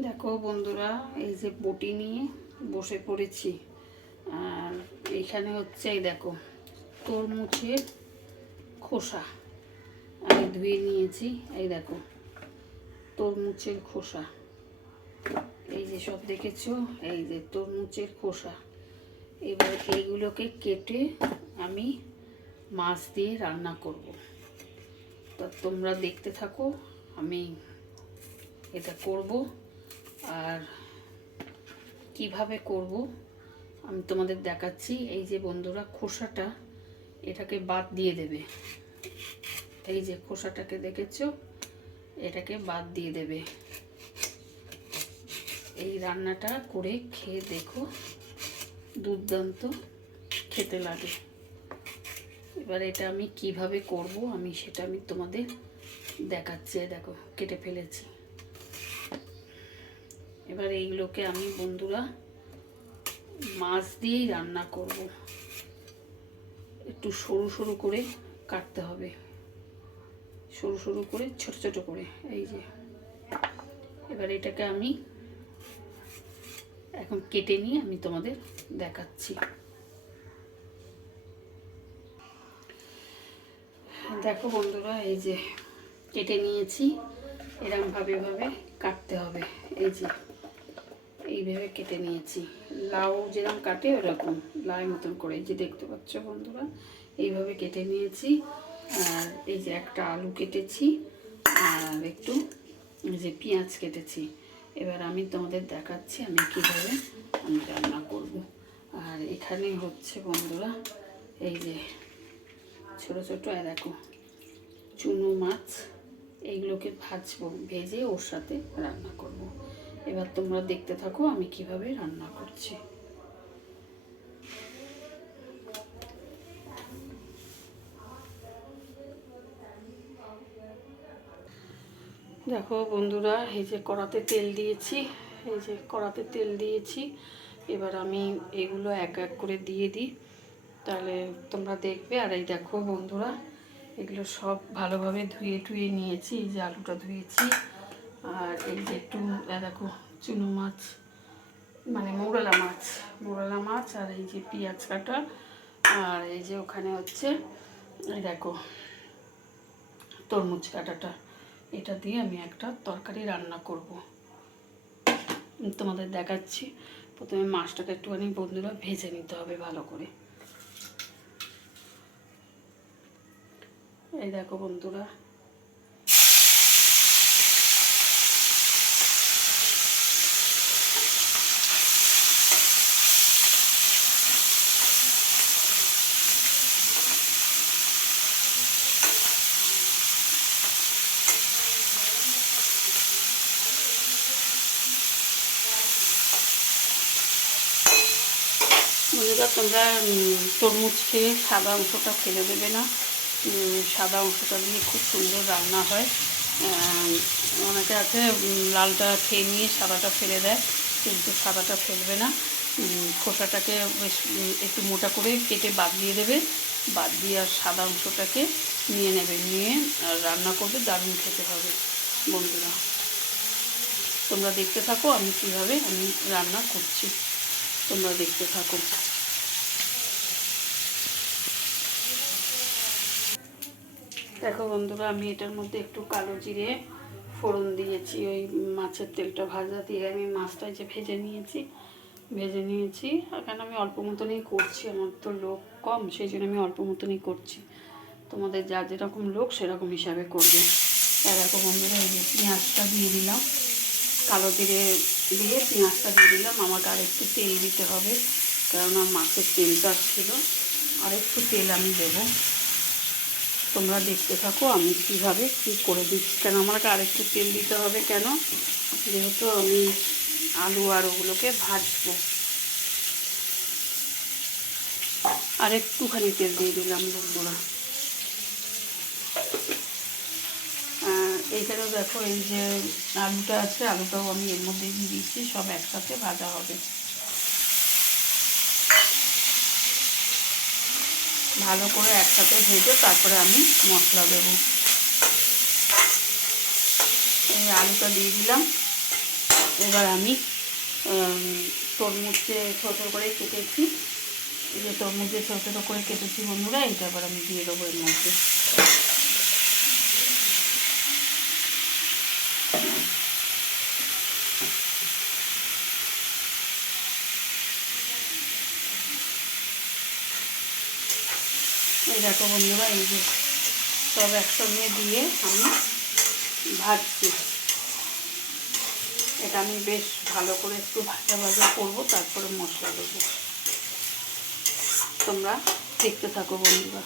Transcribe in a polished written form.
দেখো বন্ধুরা, এই যে বটি নিয়ে বসে পড়েছি। আর এইখানে হচ্ছে এই দেখো তরমুজের খোসা আমি ধুয়ে নিয়েছি। এই দেখো তরমুজের খোসা, এই যে সব দেখেছো, এই যে তরমুজের খোসা। এবার এইগুলোকে কেটে আমি মাছ দিয়ে রান্না করব। তা তোমরা দেখতে থাকো, আমি এটা করব। আর কিভাবে করব আমি তোমাদের দেখাচ্ছি। এই যে বন্ধুরা খোসাটা, এটাকে বাদ দিয়ে দেবে। এই যে খোসাটাকে দেখেছো, এটাকে বাদ দিয়ে দেবে। এই রান্নাটা করে খেয়ে দেখো, দুর্দান্ত খেতে লাগে। এবার এটা আমি কিভাবে করব সেটা আমি তোমাদের দেখাচ্ছি। দেখো কেটে ফেলেছি। এবার এইগুলোকে আমি বন্ধুরা মাছ দিয়েই রান্না করব। একটু সরু সরু করে কাটতে হবে, সরু সরু করে ছোট ছোট করে। এই যে এবার এটাকে আমি এখন কেটে নিয়ে আমি তোমাদের দেখাচ্ছি। দেখো বন্ধুরা, এই যে কেটে নিয়েছি। এরকমভাবে কাটতে হবে। এই যে এইভাবে কেটে নিয়েছি, লাউ যেরকম কাটে ওরকম লাই মতন করে। এই যে দেখতে পাচ্ছ বন্ধুরা, এইভাবে কেটে নিয়েছি। আর এই যে একটা আলু কেটেছি, আর একটু এই যে পেঁয়াজ কেটেছি। এবার আমি তোমাদের দেখাচ্ছি আমি কীভাবে রান্না করব। আর এখানে হচ্ছে বন্ধুরা এই যে ছোটো ছোটো দেখো চুনো মাছ, এইগুলোকে ভাজবো, ভেজে ওর সাথে রান্না করব। এবার তোমরা দেখতে থাকো আমি কিভাবে রান্না করছি। দেখো বন্ধুরা, এই যে কড়াতে তেল দিয়েছি, এই যে কড়াতে তেল দিয়েছি। এবার আমি এগুলো এক এক করে দিয়ে দিই, তাহলে তোমরা দেখবে। আর এই দেখো বন্ধুরা, এগুলো সব ভালোভাবে ধুয়ে টুয়ে নিয়েছি। এই যে আলুটা ধুয়েছি, আর এই যে একটু দেখো চুনো মাছ, মানে মৌরলা মাছ, আর এই যে পেঁয়াজ কাটা, আর এই যে ওখানে হচ্ছে এই দেখো তরমুজ কাটাটা। এটা দিয়ে আমি একটা তরকারি রান্না করব, তোমাদের দেখাচ্ছি। প্রথমে মাছটাকে একটুখানি বন্ধুরা ভেজে নিতে হবে ভালো করে। এই দেখো বন্ধুরা, তোমরা তরমুজ খেয়ে সাদা অংশটা ফেলে দেবে না। সাদা অংশটা দিয়ে খুব সুন্দর রান্না হয়। অনেকে আছে লালটা খেয়ে নিয়ে সাদাটা ফেলে দেয়, কিন্তু সাদাটা ফেলবে না। খোসাটাকে বেশ একটু মোটা করে কেটে বাদ দিয়ে দেবে, বাদ দিয়ে আর সাদা অংশটাকে নিয়ে নেবে, নিয়ে রান্না করবে। দারুণ খেতে হবে বন্ধুরা। তোমরা দেখতে থাকো আমি কীভাবে রান্না করছি, তোমরা দেখতে থাকো। দেখো বন্ধুরা, আমি এটার মধ্যে একটু কালো জিরে ফোড়ন দিয়েছি। ওই মাছের তেলটা ভাজা দিয়ে আমি মাছটা যে ভেজে নিয়েছি। এখানে আমি অল্প মতনই করছি, আমার তো লোক কম, সেই জন্য আমি অল্প মতনই করছি। তোমাদের যা যেরকম লোক সেরকম হিসাবে করবে। এরকম বন্ধুরা, এই যে পেঁয়াজটা দিয়ে দিলাম, কালো জিরে দিয়ে পেঁয়াজটা দিয়ে দিলাম। আমাকে আর একটু তেল দিতে হবে, কেননা মাছের তেলটা ছিল। আর একটু তেল আমি দেবো, তোমরা দেখতে থাকো আমি কীভাবে কী করে দিচ্ছি। কেন আমাকে আরেকটু তেল দিতে হবে, কেন যেহেতু আমি আলু আর ওগুলোকে ভাজবো। আর একটুখানি তেল দিয়ে দিলাম বন্ধুরা। এইখানেও দেখো এই যে আলুটা আছে, আলুটাও আমি এর মধ্যে দিয়ে দিচ্ছি, সব একসাথে ভাজা হবে। ভালো করে একসাথে ভেজে তারপরে আমি মশলা দেবো। এই আলুটা দিয়ে দিলাম, এবার আমি তরমুজে ছোটো ছোটো করে কেটেছি, এই যে তরমুজে ছোটো ছোটো করে কেটেছি বন্ধুরা, এটা আবার আমি দিয়ে দেবো এর মধ্যে। এই দেখো বন্ধুরা, এই যে সব একসঙ্গে দিয়ে আমি ভাজছি। এটা আমি বেশ ভালো করে একটু ভাজা ভাজা করবো, তারপরে মশলা দেবো। তোমরা দেখতে থাকো বন্ধুরা।